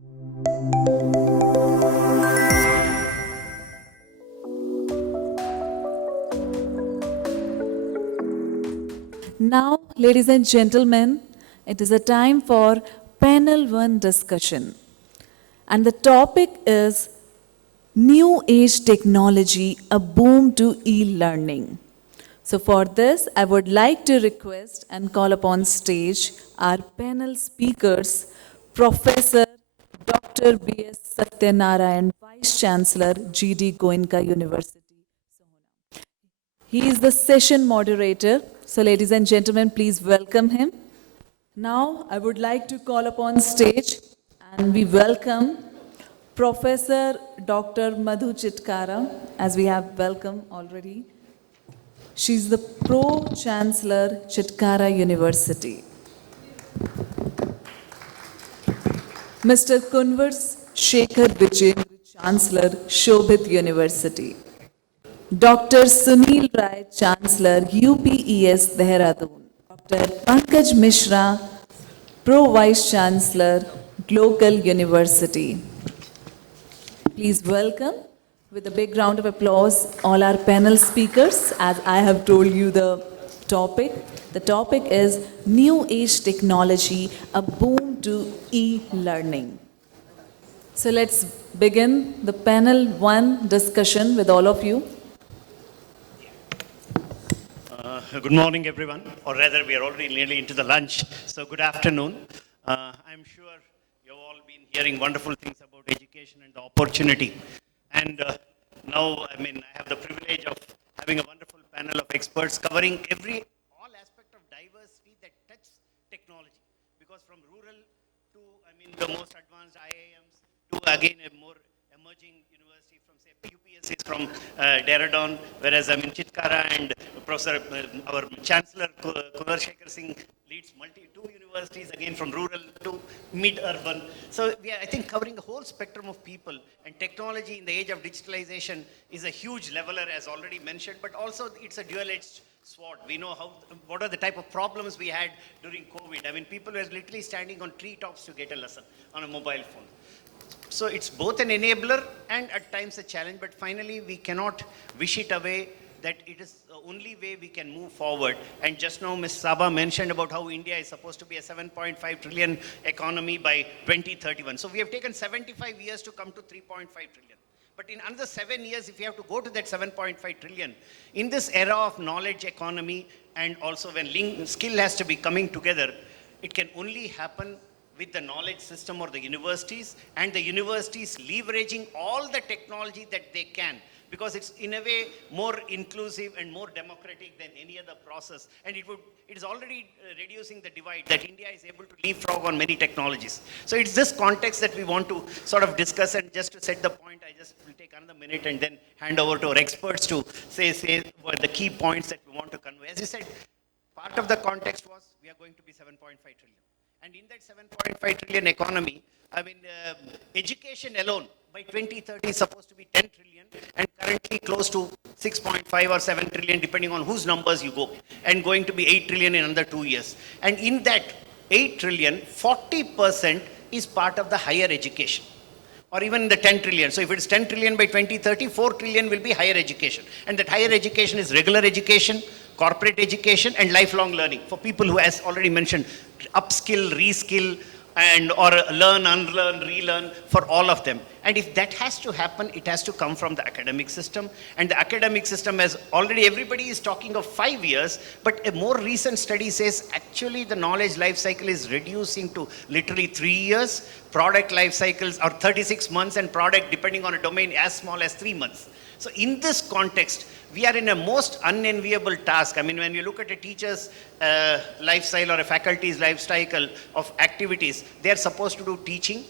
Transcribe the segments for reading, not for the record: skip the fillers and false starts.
Now, ladies and gentlemen, it is a time for panel 1 discussion. And the topic is New Age Technology, a Boom to E-Learning. So for this, I would like to request and call upon stage our panel speakers, Professor Dr. B.S. Satyanarayana, Vice Chancellor, D.Goenka University. He is the session moderator. So ladies and gentlemen, please welcome him. Now, I would like to call upon stage and we welcome Professor Dr. Madhu Chitkara, as we have welcomed already. She's the Pro-Chancellor, Chitkara University. Mr. Kunwar Shekhar Vijendra, Chancellor, Shobhit University. Dr. Sunil Rai, Chancellor, UPES, Dehradun. Dr. Pankaj Mishra, Pro-Vice Chancellor, Glocal University. Please welcome, with a big round of applause, all our panel speakers. As I have told you the topic is New Age Technology, a Boom to E-Learning. So let's begin the panel 1 discussion with all of you. Good morning, everyone, or rather, we are already nearly into the lunch, so good afternoon. I'm sure you've all been hearing wonderful things about education and the opportunity. And now, I have the privilege of having a wonderful panel of experts covering all aspect of diversity that touch technology. Because from rural to, the most advanced IIMs to, again, a more emerging university from, say, UPES is from Dehradun, whereas Chitkara and Professor, our Chancellor, Kumar leads two universities, again from rural to mid-urban. So we are, I think, covering the whole spectrum of people, and technology in the age of digitalization is a huge leveler, as already mentioned, but also it's a dual-edged sword. We know what are the type of problems we had during COVID. People were literally standing on treetops to get a lesson on a mobile phone. So it's both an enabler and at times a challenge, but finally we cannot wish it away that it is the only way we can move forward. And just now Ms. Sabha mentioned about how India is supposed to be a 7.5 trillion economy by 2031. So we have taken 75 years to come to 3.5 trillion. But in another 7 years, if we have to go to that 7.5 trillion, in this era of knowledge economy and also when skill has to be coming together, it can only happen with the knowledge system or the universities, and the universities leveraging all the technology that they can, because it's in a way more inclusive and more democratic than any other process. And it is already reducing the divide that India is able to leapfrog on many technologies. So it's this context that we want to sort of discuss, and just to set the point, I just will take another minute and then hand over to our experts to say what the key points that we want to convey. As you said, part of the context was we are going to be 7.5 trillion. And in that 7.5 trillion economy, education alone by 2030 is supposed to be 10 trillion and currently close to 6.5 or 7 trillion, depending on whose numbers you go, and going to be 8 trillion in another 2 years. And in that 8 trillion, 40% is part of the higher education, or even the 10 trillion. So if it's 10 trillion by 2030, 4 trillion will be higher education. And that higher education is regular education, corporate education, and lifelong learning for people who, as already mentioned, upskill, reskill, and or learn, unlearn, relearn, for all of them. And if that has to happen, it has to come from the academic system. And the academic system, as already everybody is talking of 5 years, but a more recent study says actually the knowledge life cycle is reducing to literally 3 years, product life cycles are 36 months, and product, depending on a domain, as small as 3 months. So in this context, we are in a most unenviable task. When you look at a teacher's lifestyle or a faculty's life cycle of activities, they are supposed to do teaching,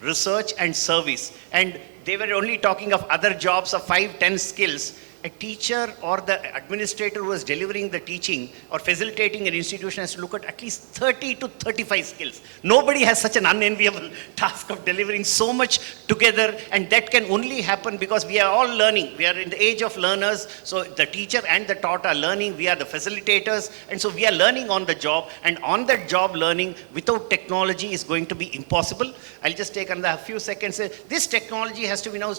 research, and service. And they were only talking of other jobs of 5-10 skills. a teacher or the administrator who is delivering the teaching or facilitating an institution has to look at least 30 to 35 skills. Nobody has such an unenviable task of delivering so much together, and that can only happen because we are all learning. We are in the age of learners, so the teacher and the taught are learning. We are the facilitators, and so we are learning on the job, and on that job learning without technology is going to be impossible. I'll just take another few seconds. This technology has to be now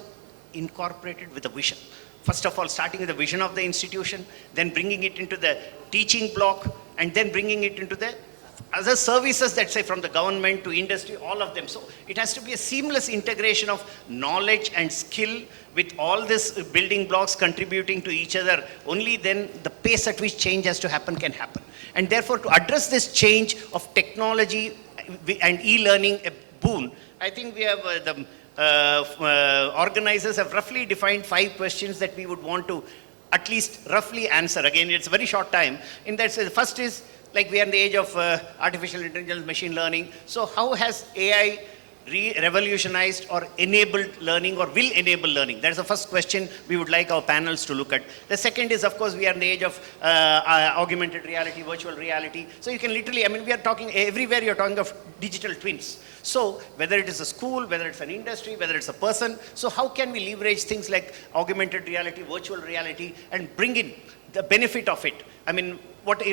incorporated with a vision. First of all, starting with the vision of the institution, then bringing it into the teaching block, and then bringing it into the other services that say from the government to industry, all of them. So it has to be a seamless integration of knowledge and skill with all these building blocks contributing to each other. Only then the pace at which change has to happen can happen. And therefore, to address this change of technology and e-learning, Boon, I think we have organizers have roughly defined 5 questions that we would want to at least roughly answer. Again, it's a very short time. In that, the first is, like we are in the age of artificial intelligence, machine learning. So how has AI revolutionized or enabled learning or will enable learning? That's the first question we would like our panels to look at. The second is, of course, we are in the age of augmented reality, virtual reality. So you can literally, I mean, we are talking everywhere, you're talking of digital twins. So whether it is a school, whether it's an industry, whether it's a person, so how can we leverage things like augmented reality, virtual reality, and bring in the benefit of it? I mean,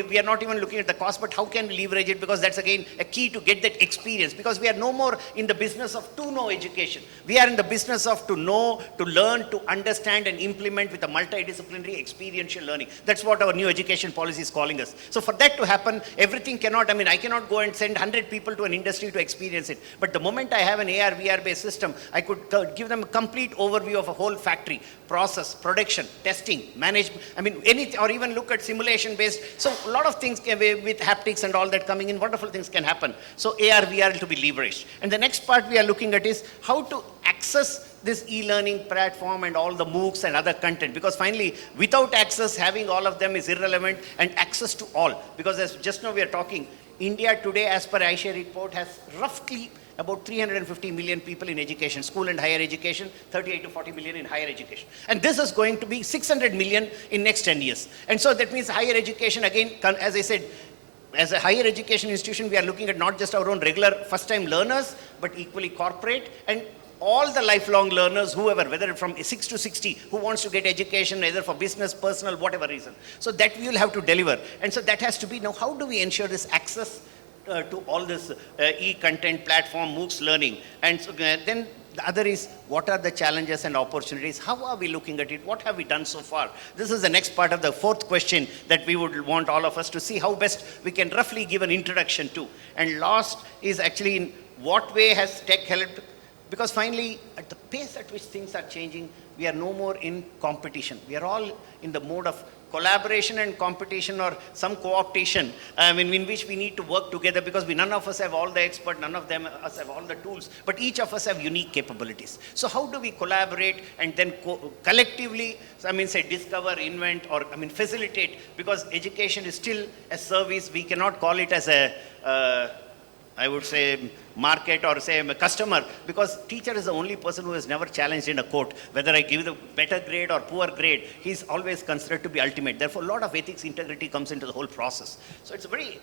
we are not even looking at the cost, but how can we leverage it? Because that's again a key to get that experience. Because we are no more in the business of to-know education. We are in the business of to know, to learn, to understand and implement with a multidisciplinary experiential learning. That's what our new education policy is calling us. So for that to happen, everything cannot, I mean, I cannot go and send 100 people to an industry to experience it. But the moment I have an AR, VR based system, I could give them a complete overview of a whole factory, process, production, testing, management, I mean, anything, or even look at simulation based. So a lot of things can be, with haptics and all that coming in, wonderful things can happen. So AR, VR to be leveraged. And the next part we are looking at is how to access this e-learning platform and all the MOOCs and other content. Because finally, without access, having all of them is irrelevant, and access to all. Because as just now we are talking, India today, as per iShare report, has roughly about 350 million people in education, school and higher education, 38 to 40 million in higher education. And this is going to be 600 million in next 10 years. And so that means higher education, again, as I said, as a higher education institution, we are looking at not just our own regular first-time learners, but equally corporate and all the lifelong learners, whoever, whether from 6 to 60, who wants to get education, either for business, personal, whatever reason. So that we will have to deliver. And so that has to be, now how do we ensure this access to all this e-content platform, MOOCs learning? And so, then the other is, what are the challenges and opportunities? How are we looking at it? What have we done so far? This is the next part of the fourth question that we would want all of us to see how best we can roughly give an introduction to. And last is actually, in what way has tech helped? Because finally, at the pace at which things are changing, we are no more in competition. We are all in the mode of collaboration and competition, or some co-optation, in which we need to work together, because none of us have all the expert, none of us have all the tools, but each of us have unique capabilities. So how do we collaborate and then collectively, say discover, invent, or facilitate, because education is still a service. We cannot call it as a, I would say, market or say a customer, because teacher is the only person who has never challenged in a court. Whether I give the better grade or poor grade, he's always considered to be ultimate. Therefore, a lot of ethics, integrity comes into the whole process. So it's a very,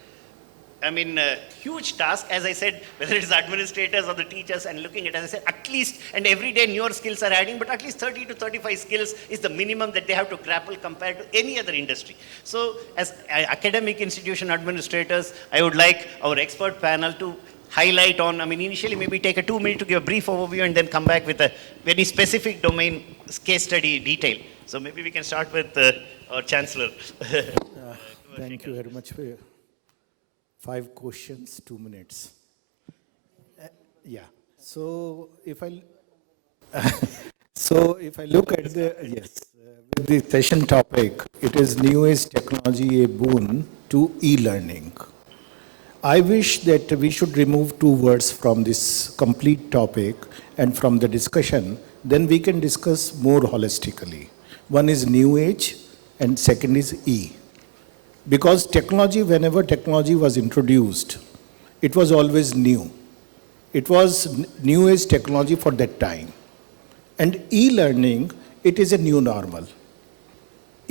huge task, as I said, whether it's administrators or the teachers, and looking at, as I said, at least, and every day newer skills are adding, but at least 30 to 35 skills is the minimum that they have to grapple compared to any other industry. So as academic institution administrators, I would like our expert panel to highlight on, initially maybe take a 2 minute to give a brief overview and then come back with a very specific domain case study detail. So maybe we can start with our Chancellor. Thank you very much for your 5 questions, 2 minutes. Yeah. So if I look at the, with the session topic, it is new age technology a boon to e-learning. I wish that we should remove 2 words from this complete topic and from the discussion, then we can discuss more holistically. One is new age and second is E. Because technology, whenever technology was introduced, it was always new. It was new age technology for that time. And e-learning, it is a new normal.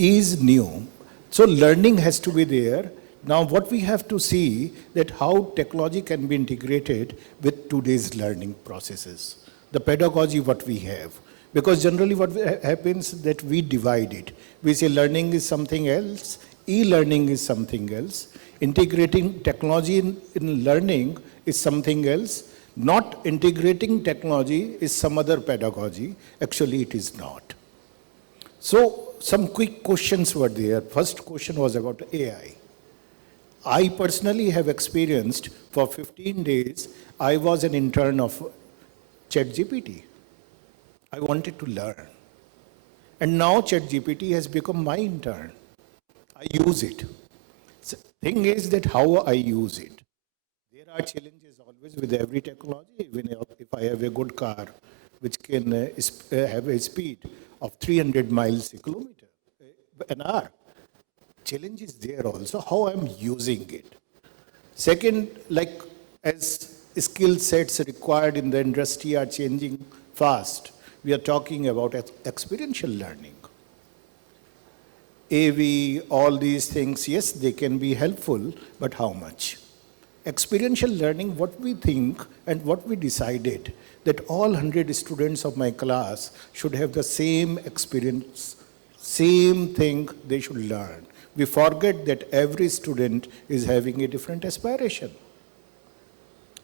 is new. So learning has to be there. Now what we have to see that how technology can be integrated with today's learning processes, the pedagogy what we have. Because generally what happens that we divide it. We say learning is something else, e-learning is something else, integrating technology in learning is something else, not integrating technology is some other pedagogy. Actually it is not. So some quick questions were there. First question was about AI. I personally have experienced for 15 days, I was an intern of ChatGPT. I wanted to learn. And now ChatGPT has become my intern. I use it. So, thing is that how I use it. There are challenges always with every technology. Even if I have a good car, which can have a speed of 300 miles a kilometer, an hour. Challenge is there also, how I'm using it. Second, like as skill sets required in the industry are changing fast, we are talking about experiential learning. AV, all these things, yes, they can be helpful, but how much? Experiential learning, what we think and what we decided, that all 100 students of my class should have the same experience, same thing they should learn. We forget that every student is having a different aspiration.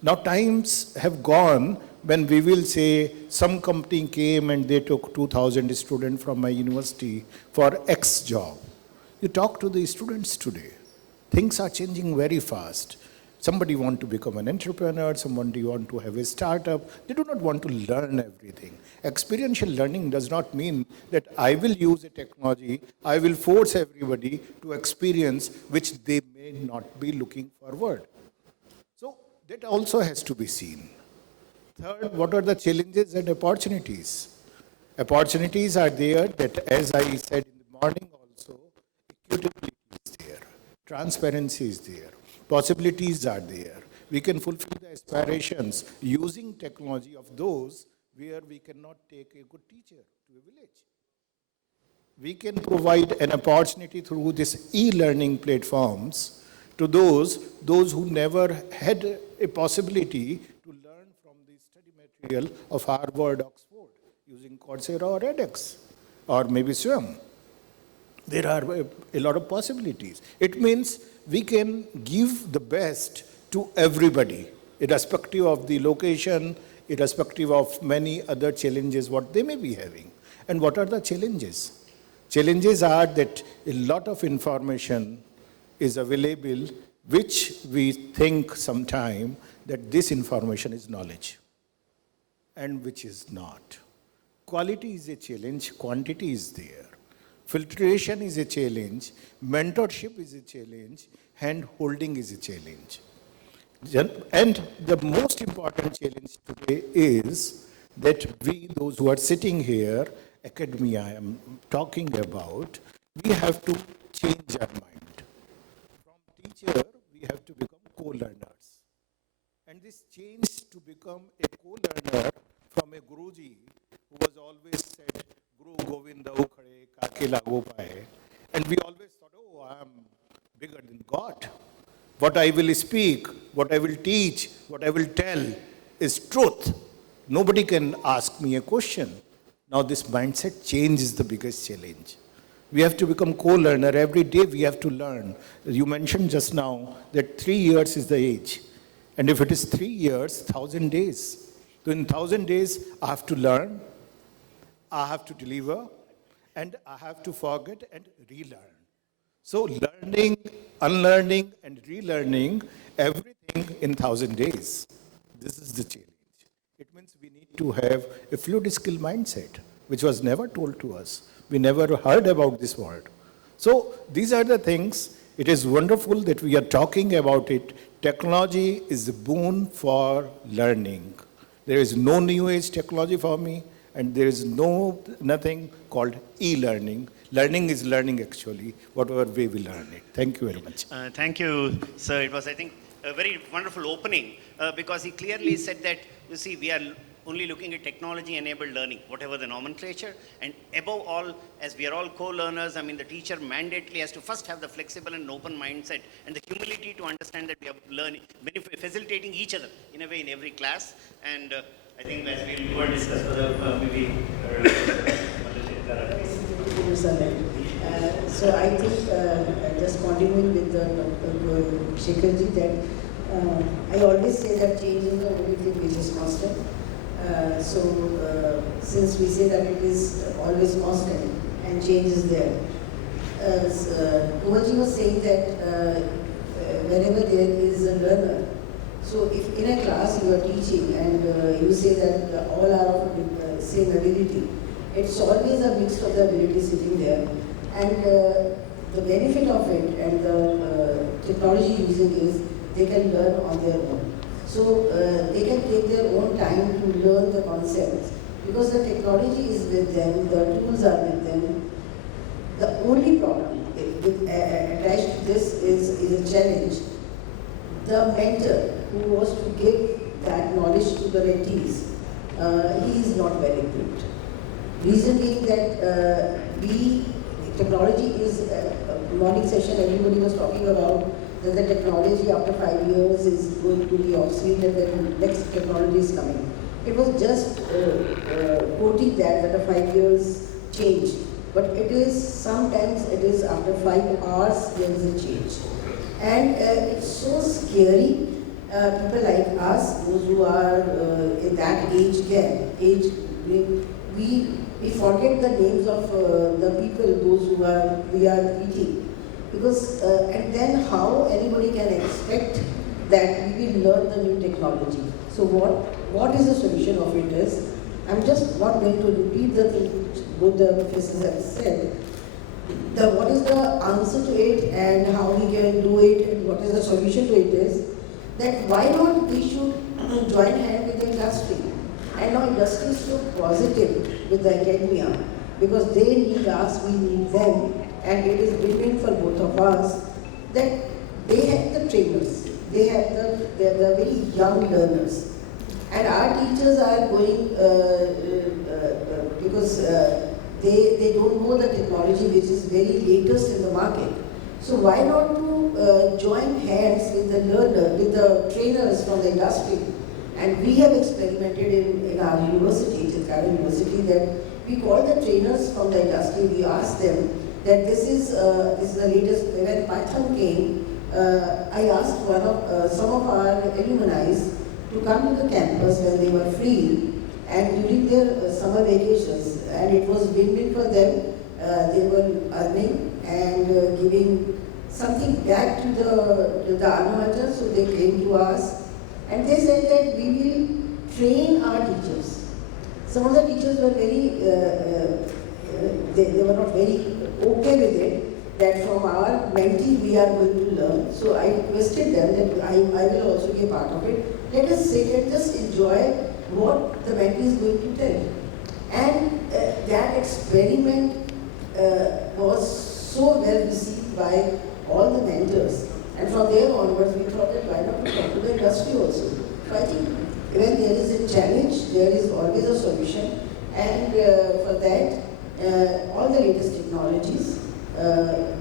Now times have gone when we will say some company came and they took 2,000 students from my university for X job. You talk to the students today. Things are changing very fast. Somebody want to become an entrepreneur, somebody want to have a startup. They do not want to learn everything. Experiential learning does not mean that I will use a technology, I will force everybody to experience which they may not be looking forward. So that also has to be seen. Third, what are the challenges and opportunities? Opportunities are there that, as I said in the morning also, equitability is there, transparency is there, possibilities are there. We can fulfill the aspirations using technology of those where we cannot take a good teacher to a village. We can provide an opportunity through these e-learning platforms to those who never had a possibility to learn from the study material of Harvard, Oxford, using Coursera or edX, or maybe Swim. There are a lot of possibilities. It means we can give the best to everybody, irrespective of the location, irrespective of many other challenges what they may be having. And what are the challenges? Challenges are that a lot of information is available, which we think sometime that this information is knowledge, and which is not. Quality is a challenge, quantity is there. Filtration is a challenge, mentorship is a challenge, hand-holding is a challenge. And the most important challenge today is that we, those who are sitting here, academia I am talking about, we have to change our mind. From teacher, we have to become co-learners. And this change to become a co-learner from a Guruji who was always said, Guru Govinda Ukhade, Kake Lago Pae. And we always thought, oh, I am bigger than God. What I will speak, what I will teach, what I will tell is truth. Nobody can ask me a question. Now this mindset change is the biggest challenge. We have to become co-learner. Every day we have to learn. You mentioned just now that 3 years is the age. And if it is 3 years, 1,000 days. So in 1,000 days, I have to learn, I have to deliver, and I have to forget and relearn. So learning, unlearning, and relearning everything in 1,000 days. This is the challenge. It means we need to have a fluid skill mindset, which was never told to us. We never heard about this word. So these are the things. It is wonderful that we are talking about it. Technology is a boon for learning. There is no new age technology for me, and there is nothing called e-learning. Learning is learning actually, whatever way we learn it. Thank you very much. Thank you, sir. It was, I think, a very wonderful opening because he clearly said that, you see, we are only looking at technology-enabled learning, whatever the nomenclature. And above all, as we are all co-learners, I mean, the teacher mandately has to first have the flexible and open mindset and the humility to understand that we are learning, facilitating each other in a way in every class. And I think as we will discuss further, maybe Chitkara, please. So I think just continuing with the Shekharji, that I always say that change is the only thing which is constant. Since we say that it is always constant and change is there, Kumarji was saying that whenever there is a learner, so if in a class you are teaching and you say that all are of same ability, it's always a mix of the ability sitting there, and the benefit of it and the technology using is they can learn on their own. So they can take their own time to learn the concepts because the technology is with them, the tools are with them. The only problem attached to this is a challenge. The mentor who was to give that knowledge to the mentees, he is not well equipped. Reason being that technology is, morning session everybody was talking about that the technology after 5 years is going to be obsolete and then next technology is coming. It was just quoting that the 5 years change. But it is, sometimes it is after 5 hours there is a change. And it's so scary, people like us, those who are in that age gap, we forget the names of the people, those who we are meeting. Because, and then how anybody can expect that we will learn the new technology. So what is the solution of it is, I'm just not going to repeat the thing which both the professors have said. What is the answer to it and how we can do it and what is the solution to it is that why not we should join hand with the industry. And now industry is so positive with the academia because they need us, we need them, and it is win-win for both of us that they have the trainers, they're the very young learners. And our teachers are going because they don't know the technology which is very latest in the market. So why not to join hands with the learner, with the trainers from the industry? And we have experimented in our university, Chitkara University, that we call the trainers from the industry, we ask them that this is the latest. When Python came, I asked some of our alumni to come to the campus when they were free and during their summer vacations, and it was win-win for them. They were earning and giving something back to the alma mater, so they came to us and they said that we will train our teachers. Some of the teachers were very, they were not very okay with it, that from our mentee we are going to learn. So I requested them that I will also be a part of it. Let us sit and just enjoy what the mentee is going to tell. And that experiment was so well received by all the mentors. And from there onwards, we thought that why not to talk to the industry also. So I think when there is a challenge, there is always a solution. And for that, all the latest technologies,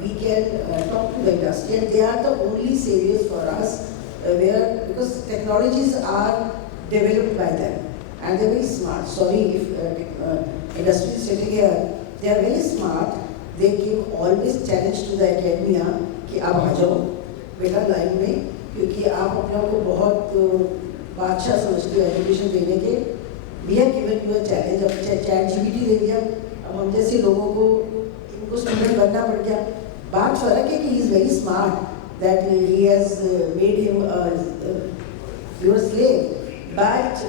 we can talk to the industry. And they are the only saviors for us, because technologies are developed by them. And they're very smart. Sorry if industry is sitting here. They are very smart. They give always challenge to the academia कि आप आ जाओ बेटा line में, क्योंकि आप अपने आप को बहुत बादशाह समझते हो एजुकेशन देने के. We have given you a challenge. अब चैट जीपीटी दे दिया, अब हम जैसे लोगों को इनको स्टूडेंट बनना पड़ गया. बात फर्क है कि he is very smart that he has made him your slave. But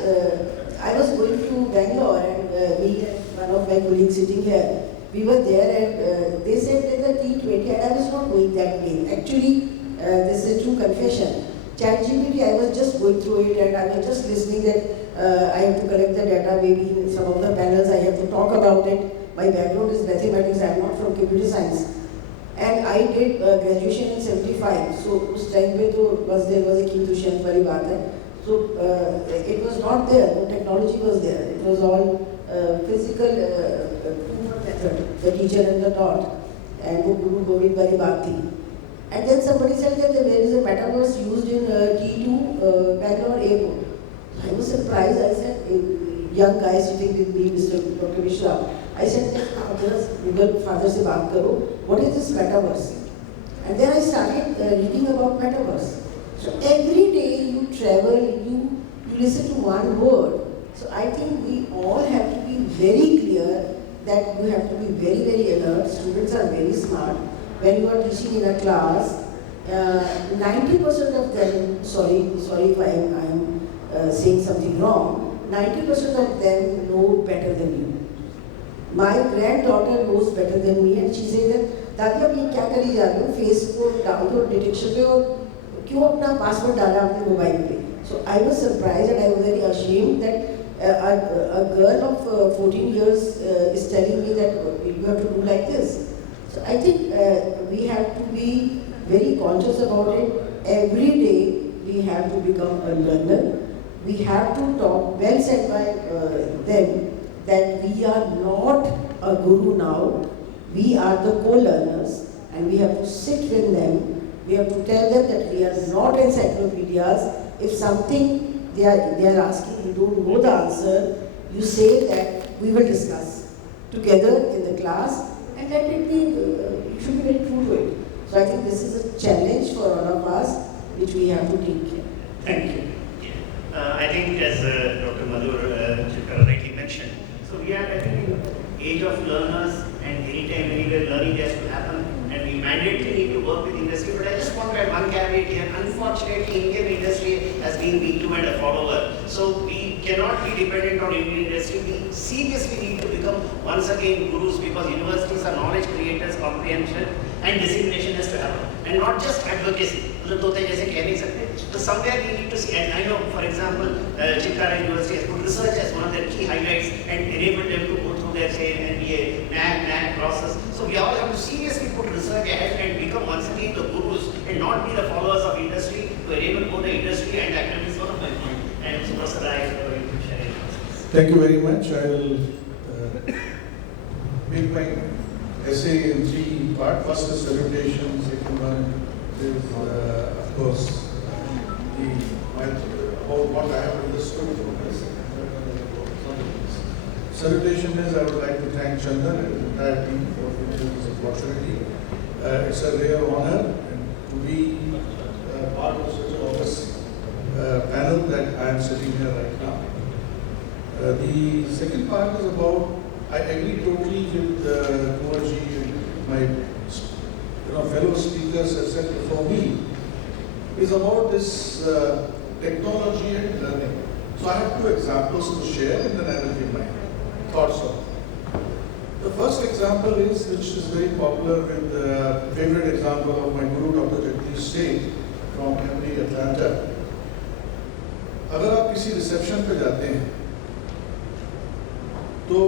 I was going to Bangalore and meet one of my colleagues sitting here. We were there and they said that the T20 and I was not going that way. Actually, this is a true confession. ChatGPT, I was just going through it and I was just listening that I have to collect the data, maybe in some of the panels I have to talk about it. My background is mathematics, I am not from computer science. And I did graduation in 75. So उस time पे तो बस there was a key to wali baat hai. So it was not there, no technology was there. It was all physical method, the teacher and the taught. And वो गुरु गोविंद वाली बात थी. And then somebody said that there is a metaverse used in T2 Bangalore airport. I was surprised. I said, a young guy sitting with me, Mr. Dr. Mishra, I said, Google father se baat karo. What is this metaverse? And then I started reading about metaverse. So every day you travel, you listen to one word. So I think we all have to be very clear that you have to be very, very alert. Students are very smart. When you are teaching in a class, 90% of them, sorry if I am saying something wrong, 90% of them know better than you. My granddaughter knows better than me and she says that, दादी अब ये क्या करी जा रही हो face को डाल दो डिटेक्शन पे और क्यों अपना पासवर्ड डाला अपने मोबाइल पे. So I was surprised and I was very ashamed that a girl of 14 years is telling me that you have to do like this. So I think we have to be very conscious about it. Every day we have to become a learner. We have to talk, well said by them, that we are not a guru now. We are the co-learners and we have to sit with them. We have to tell them that we are not encyclopedias. If something they are asking, you don't know the answer, you say that we will discuss together in the class and let it be, you should be very true to it. So I think this is a challenge for all of us which we have to take care. Thank you. I think as Dr. Madhu Chitkara rightly mentioned, so we are I think in age of learners and anytime, anywhere learning has to happen and we mandatorily need to work with industry. But I just want to add one caveat here. Unfortunately, Indian industry has been me too and a follower. So we cannot be dependent on Indian industry. We seriously need to become once again gurus because universities are knowledge creators, comprehension and dissemination has to happen. And not just advocacy. So somewhere we need to see, and I know, for example, Chitkara University has put research as one of their key highlights and enabled them to go through their, say, MBA, NAC process. So we all have to seriously put research ahead and become once again the gurus and not be the followers of industry to enable both the industry and academics. One of my point. And Professor, I will share it. Thank you very much. I will make my essay in three parts. First is salutation, second one is, of course, what I have understood from this. Salutation is I would like to thank Chandra and the entire team for this opportunity. It's a rare honor to be part of such an august panel that I am sitting here right now. The second part is about, I agree totally with Kumarji and my fellow speakers have said before me, is about this technology and learning. So I have two examples to share and then I will give my thoughts on. The first example is, which is very popular with the favorite example of my guru Dr. Jagdish Singh from MD Atlanta. अगर आप किसी reception पे जाते हैं तो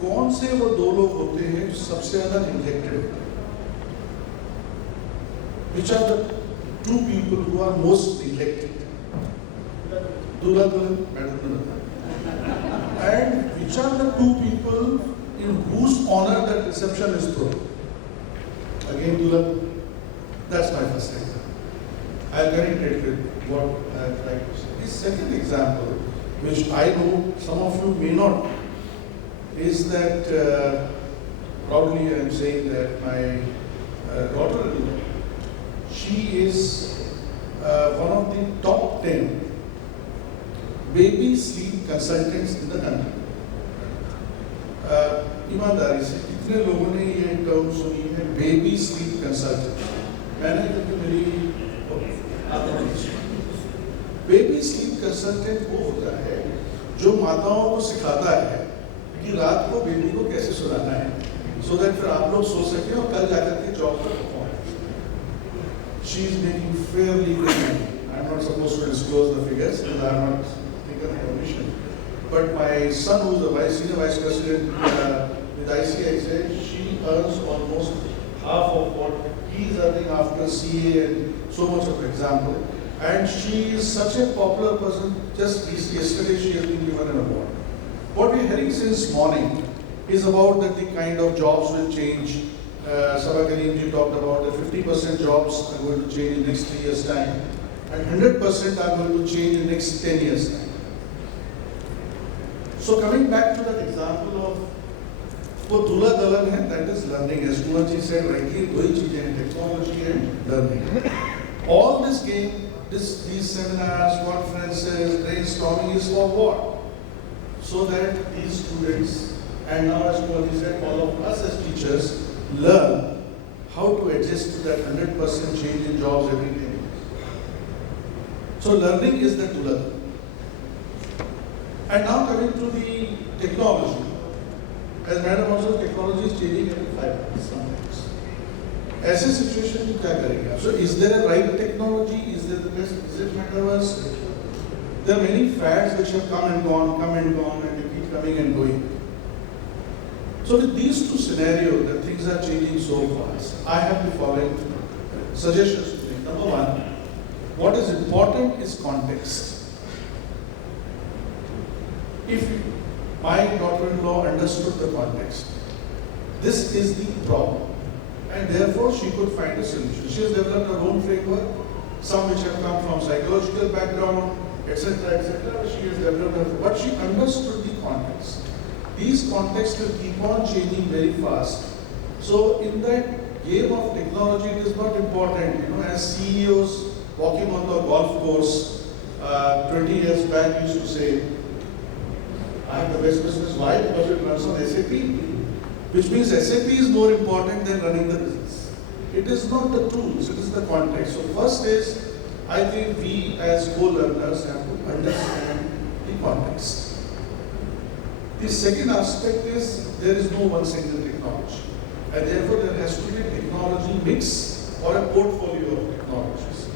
कौन से वो दो लोग होते हैं जो सबसे ज़्यादा neglected होते हैं? Which are the two people who are most neglected? Dehradun, Madhu. And which are the two people in whose honor that reception is thrown? Again, Dehradun. That's my first example. I'll connect it with what I've tried to say. The second example, which I know some of you may not, is that proudly I am saying that my daughter-in-law, she is one of the top 10 baby sleep consultants in the country. ईमानदारी से कितने लोगों ने ये term सुनी है baby sleep consultant? मैंने जब मेरी बेबी स्लीप कंसल्टेंट वो होता है जो माताओं को सिखाता है कि रात को बेबी को कैसे सुलाना है, so that फिर आप लोग सो सकें और कल जाकर के जॉब पर perform. She is making fairly good money. I am not supposed to disclose the figures because I have not taken permission. But my son, who is a senior vice president with ICICI, she earns almost half of what he is earning after CA and so much of example. And she is such a popular person. Just yesterday she has been given an award. What we're hearing since morning is about that the kind of jobs will change. Sabha Karimji talked about that 50% jobs are going to change in next 3 years' time, and 100% are going to change in next 10 years' time. So coming back to that example of वो दूल्हा दलन है, that is learning. As Kumar ji said rightly, दो ही चीजें हैं, technology and learning. All this game, these seminars, conferences, brainstorming is for what? So that these students, and now as Kumar ji said, all of us as teachers learn how to adjust to that 100% change in jobs every 10 years. So learning is the दूल्हा दलन. And now coming to the technology. As Madam also, technology is changing every 5 minutes sometimes. ऐसे situation में क्या करेंगे आप? So is there a right technology? Is there the best? Is it metaverse? There are many fads which have come and gone, and they keep coming and going. So with these two scenarios, that things are changing so fast, I have the following suggestions to make. Number one, what is important is context. If my daughter-in-law understood the context, this is the problem, and therefore she could find a solution. She has developed her own framework, some which have come from psychological background, etc., etc. She has developed her, but she understood the context. These contexts will keep on changing very fast. So in that game of technology, it is not important, as CEOs walking on the golf course 20 years back used to say, I have the best business. Why? Because it runs on SAP, which means SAP is more important than running the business. It is not the tools, it is the context. So first is, I think we as co-learners have to understand the context. The second aspect is, there is no one single technology. And therefore there has to be a technology mix or a portfolio of technologies.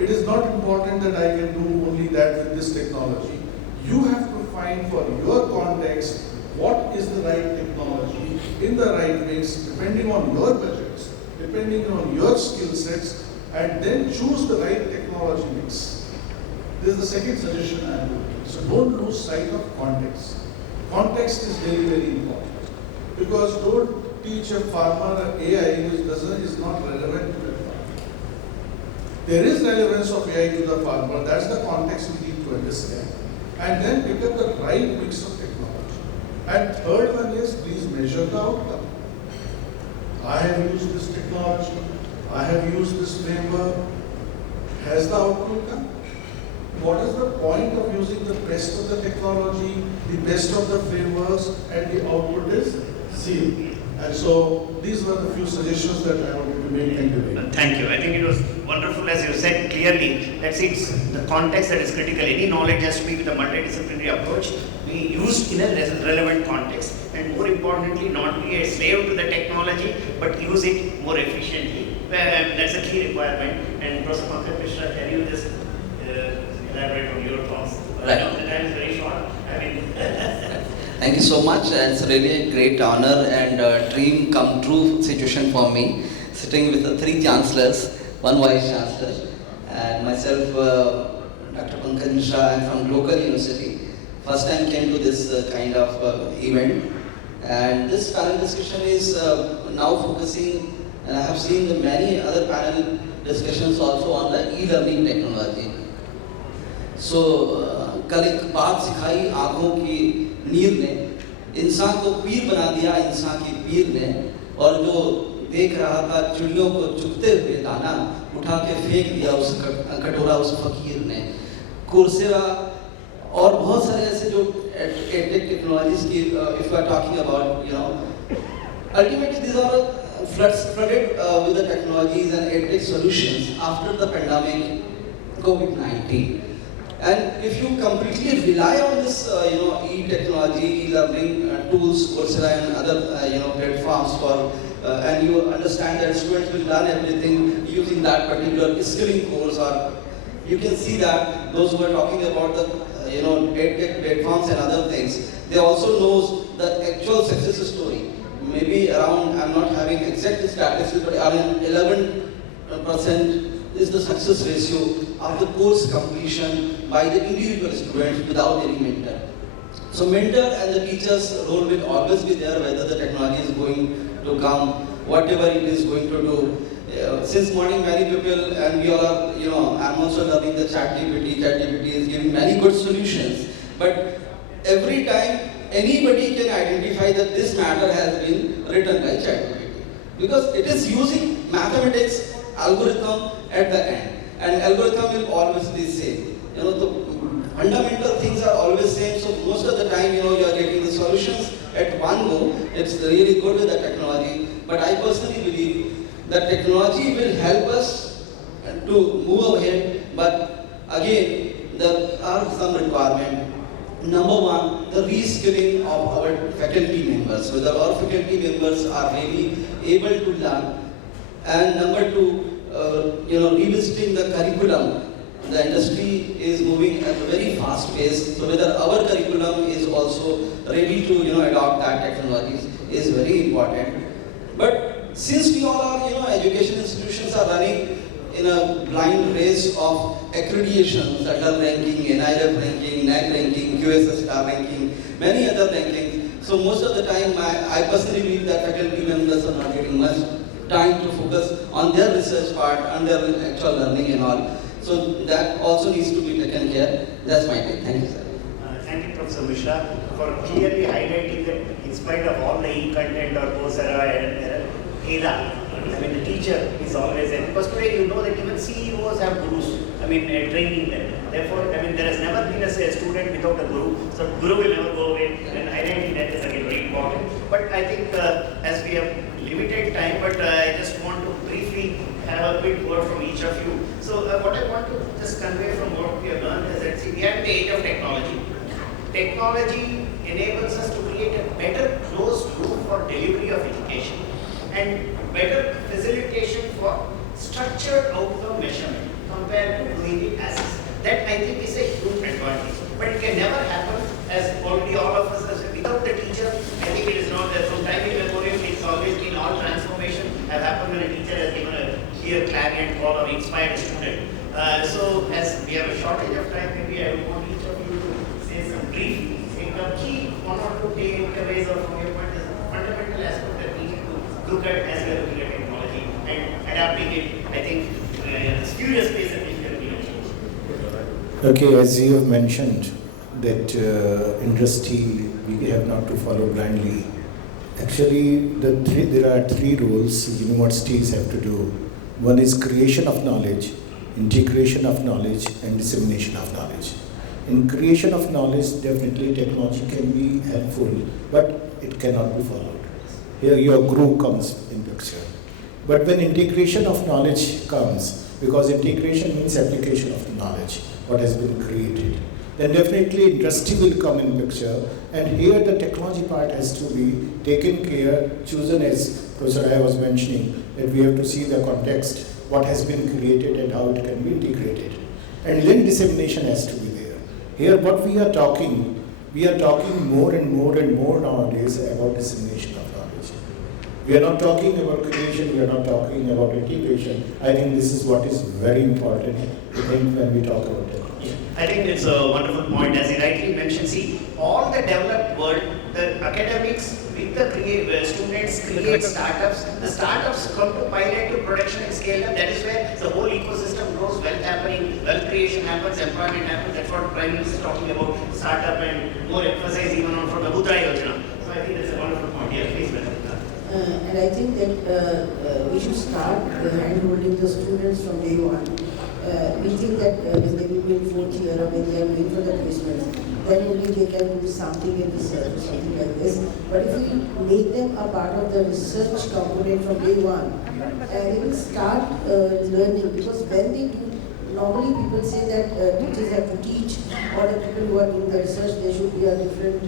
It is not important that I can do only that with this technology. You have to find for your context what is the right technology in the right mix, depending on your budgets, depending on your skill sets, and then choose the right technology mix. This is the second suggestion I am giving. So don't lose sight of context. Context is very, very important. Because don't teach a farmer AI which is not relevant to the farmer. There is relevance of AI to the farmer. That's the context we need to understand. And then pick up the right mix of technology. And third one is, please measure the outcome. I have used this technology, I have used this framework. Has the outcome come? What is the point of using the best of the technology, the best of the frameworks, and the output is zero? And so these were the few suggestions that I wanted to make. Thank you. I think it was wonderful, as you said clearly, that it's the context that is critical. Any knowledge has to be with a multidisciplinary approach, be used in a relevant context, and more importantly, not be a slave to the technology, but use it more efficiently. That's a key requirement. And Prof. Pankaj, Mishra, can you just elaborate on your thoughts? Right. I know the time is very short. Thank you so much. It's really a great honor and a dream come true situation for me, sitting with the 3 chancellors, 1 vice chancellor, and myself, Dr. Pankaj Mishra. I'm from Glocal University. First time came to this kind of event, and this panel discussion is now focusing, and I have seen the many other panel discussions also on the e-learning technology. So कल एक बात सिखाई आँखों की नीर ने, इंसान को पीर बना दिया इंसान की पीर ने, और जो देख रहा था चिड़ियों को चुगते हुए दाना उठा के फेंक दिया उस कटोरा उस फकीर ने. कोर्सेरा और बहुत सारे ऐसे जो एडटेक टेक्नोलॉजीज की if we are talking about, ultimately these are flooded with the technologies and edtech solutions after the pandemic COVID-19. And if you completely rely on this, e-technology, e-learning tools, Coursera and other, platforms for, and you understand that students will learn everything using that particular skilling course, or you can see that those who are talking about the, edtech platforms and other things, they also knows the actual success story. Maybe around, I'm not having exact statistics, but around 11% is the success ratio of the course completion by the individual students without any mentor. So mentor and the teacher's role will always be there, whether the technology is going to come, whatever it is going to do. Since morning, many people, and we all are, I'm also learning the ChatGPT is giving many good solutions. But every time, anybody can identify that this matter has been written by ChatGPT. Because it is using mathematics algorithm at the end. And algorithm will always be same. The fundamental things are always same. So most of the time, you are getting the solutions at one go. It's really good with the technology. But I personally believe that technology will help us to move ahead, but again, there are some requirements. Number one, the reskilling of our faculty members, whether our faculty members are really able to learn. And number two, revisiting the curriculum. The industry is moving at a very fast pace, so whether our curriculum is also ready to adopt that technologies is very important. But since we all are, education institutions are running in a blind race of accreditations, Sutter ranking, NIRF ranking, NAC ranking, QSS star ranking, many other rankings. So most of the time, I personally believe that faculty members are not getting much time to focus on their research part and their actual learning and all. So that also needs to be taken care. That's my take. Thank you, sir. Thank you, Professor Mishra, for clearly highlighting that in spite of all the e-content or Coursera and era, the teacher is always there. Because today that even CEOs have gurus, training them. Therefore, there has never been a student without a guru. So guru will never go away, and highlighting that is again very important. But I think as we have limited time, but I just want to briefly have a quick word from each of you. So what I want to just convey from what we have learned is that we are in the age of technology. Technology enables us to create a better closed loop for delivery of education and better facilitation for structured outcome measurement compared to doing it as is. That I think is a huge advantage. But it can never happen, as already all of us have said, without the teacher. I think it is not there. From time immemorial, it's always been all transformation have happened when a teacher has given a clear clarion call or inspired a student. So as we have a shortage of time, maybe I would want each of you to say some brief, key one or two takeaways or from your point is a fundamental aspect that we need to look at as we are looking at technology and adapting it. I think the spurious space at which we are looking at change. Okay, as you have mentioned that industry we have not to follow blindly. Actually, there are three roles universities have to do. One is creation of knowledge, integration of knowledge, and dissemination of knowledge. In creation of knowledge, definitely technology can be helpful, but it cannot be followed. Here your guru comes in picture. But when integration of knowledge comes, because integration means application of the knowledge, what has been created, then definitely industry will come in picture, and here the technology part has to be taken care, chosen as Professor I was mentioning, that we have to see the context, what has been created and how it can be integrated. And then dissemination has to be there. Here what we are talking more and more nowadays about dissemination of knowledge. We are not talking about creation, we are not talking about integration. I think this is what is very important to think when we talk about technology. I think it's a wonderful point. As you rightly mentioned, see, all the developed world, the academics with the students create startups. The startups come to pilot to production and scale up. That is where the whole ecosystem grows, wealth happening, wealth creation happens, employment happens. That's what Prime Minister is talking about, startup and more emphasis even on from the Mudra Yojana. So I think that's a wonderful point. Yeah, please, Madhu. And I think that we should start hand-holding the students from day one. We think that when they will be in fourth year or when they are going for the placements, then only they can do something in research or something like this. But if we make them a part of the research component from day one, they will start learning, because when they do, normally people say that teachers have to teach, or the people who are doing the research, there should be a different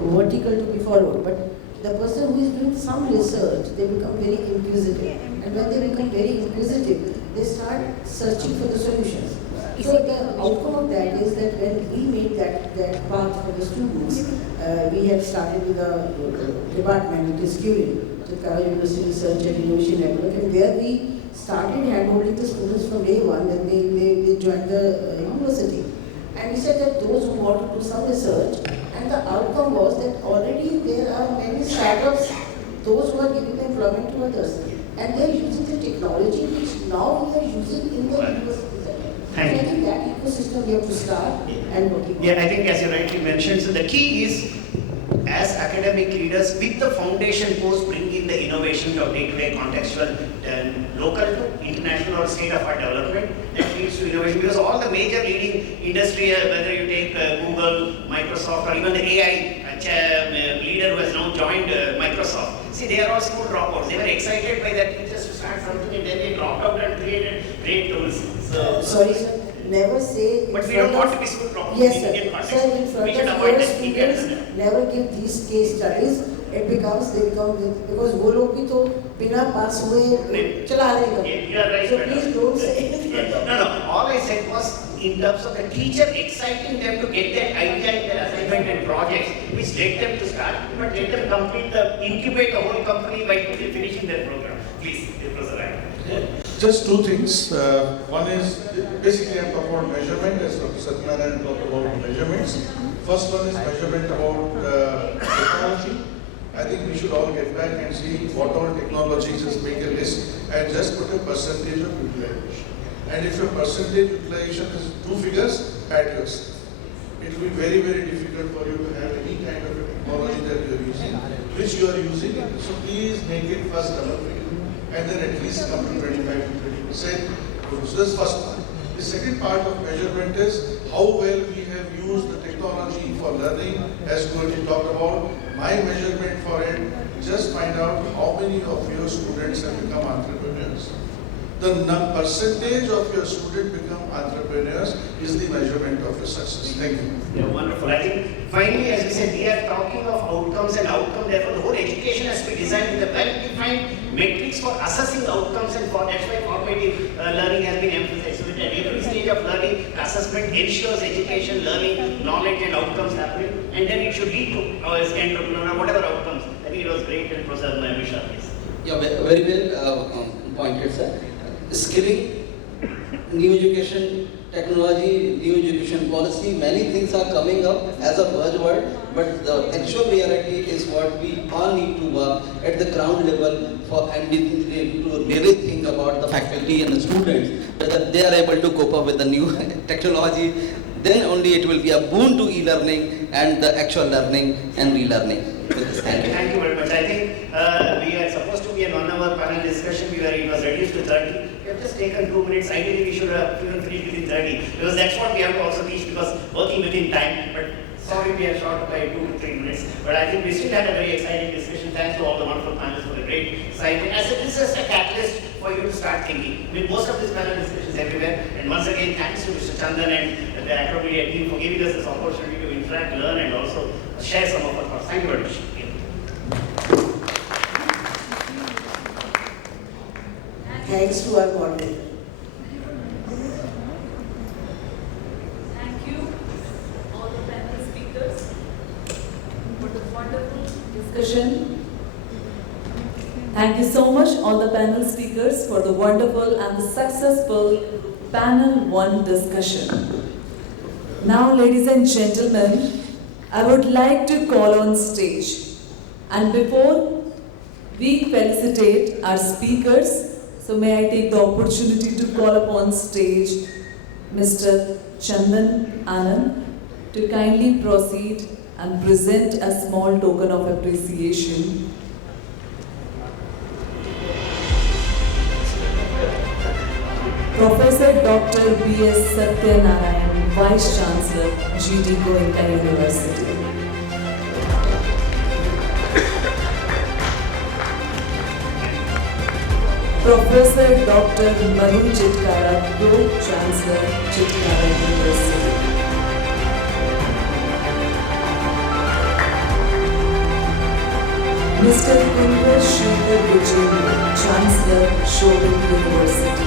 vertical to be followed. But the person who is doing some research, they become very inquisitive. And when they become very inquisitive, they start searching for the solutions. So the outcome of that is that when we make that path for the students, we have started with a department, it is CURIN, Chitkara University Research and Innovation Network, and where we started handholding the students from day one when they joined the university. And he said that those who want to do some research, and the outcome was that already there are many startups, those who are giving employment to others. And they are using the technology which now we are using in the universities again. So I think that ecosystem we have to start and working on. Yeah, I think as you rightly mentioned, so the key is as academic leaders with the foundation post bring in the innovation of day-to-day contextual local to international or state-of-art development that leads to innovation, because all the major leading industry, whether you take Google, Microsoft, or even the AI leader who has now joined Microsoft, see, they are all school dropouts. They were excited by that teachers to start something, and then they dropped out and created great tools. So, sorry, sir. Never say. But we don't want to be school dropouts yes, in Indian context. Sir, in front we should of avoid your that. students, never give these case studies. It becomes, they become, because वो लोग भी तो बिना पास हुए चला रहे हैं. You are right. So please don't say. No. All I said was in terms of the teacher exciting them to get that idea in their assignment and projects, which led them to start, but let them incubate the whole company by finishing their program. Please, Professor Ryan. Just two things. One is, basically I'm talking about measurement, as Dr. Satyanarayana talked about measurements. First one is measurement about technology. I think we should all get back and see what all technologies, just make a list and just put a percentage of utilization. And if your percentage utilization is 2 figures, add yourself. It will be very, very difficult for you to have any kind of a technology that you are using, which you are using. So please make it first double figure and then at least come to 25 to 30%. So that's first part. The second part of measurement is how well we have used the technology for learning, as Guruji talked about. My measurement for it, just find out how many of your students have become entrepreneurs. The percentage of your students become entrepreneurs is the measurement of your success. Thank you. Yeah, wonderful. I think finally, as we said, we are talking of outcomes and outcome. Therefore, the whole education has to be designed with a well-defined metrics for assessing outcomes, and for that's why formative learning has been emphasized. So at every stage of learning, assessment ensures education, learning, knowledge, and outcomes happening, and then it should lead to entrepreneur, whatever outcomes. I think it was great and Professor Mishra. Yeah, very well pointed, sir. Skilling, new education technology, new education policy, many things are coming up as a buzzword, but the actual reality is what we all need to work at the ground level for, and to really think about the faculty and the students, whether they are able to cope up with the new technology. Then only it will be a boon to e-learning and the actual learning and relearning. Thank you very much. I think we are supposed to be a 1 hour panel discussion. It was reduced to 30. We have just taken 2 minutes. Ideally, we should have finished within 30, because that's what we have to also teach, because working within time. But sorry, we are short by 2 to 3 minutes. But I think we still had a very exciting discussion. Thanks to all the wonderful panelists for the great side. As this is a catalyst for you to start thinking. I mean, most of these panel discussions everywhere. And once again, thanks to Mr. Chandan and the Acromedia team for giving us this opportunity to interact, learn, and also share some of our thoughts. Thank you very much. Thanks to our moderator. Thank you, all the panel speakers, for the wonderful discussion. Thank you so much, all the panel speakers, for the wonderful and the successful panel 1 discussion. Now, ladies and gentlemen, I would like to call on stage. And before we felicitate our speakers, so may I take the opportunity to call upon stage Mr. Chandan Anand to kindly proceed and present a small token of appreciation. Professor Dr. B.S.Satyanarayana, Vice Chancellor, D.Goenka University. Professor Dr. Madhu Chitkara, Pro-Chancellor, Chitkara University. Mr. Kunwar Shekhar, Vijendra, Chancellor, Shobhit University.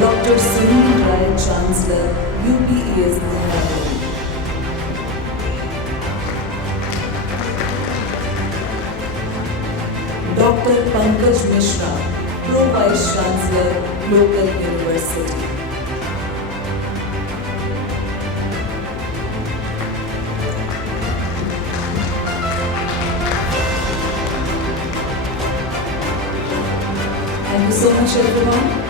Dr. Sunil, Chancellor, UPES, Dehradun. Dr. Pankaj Mishra, Pro Vice Chancellor, Glocal University. Thank you so much, everyone.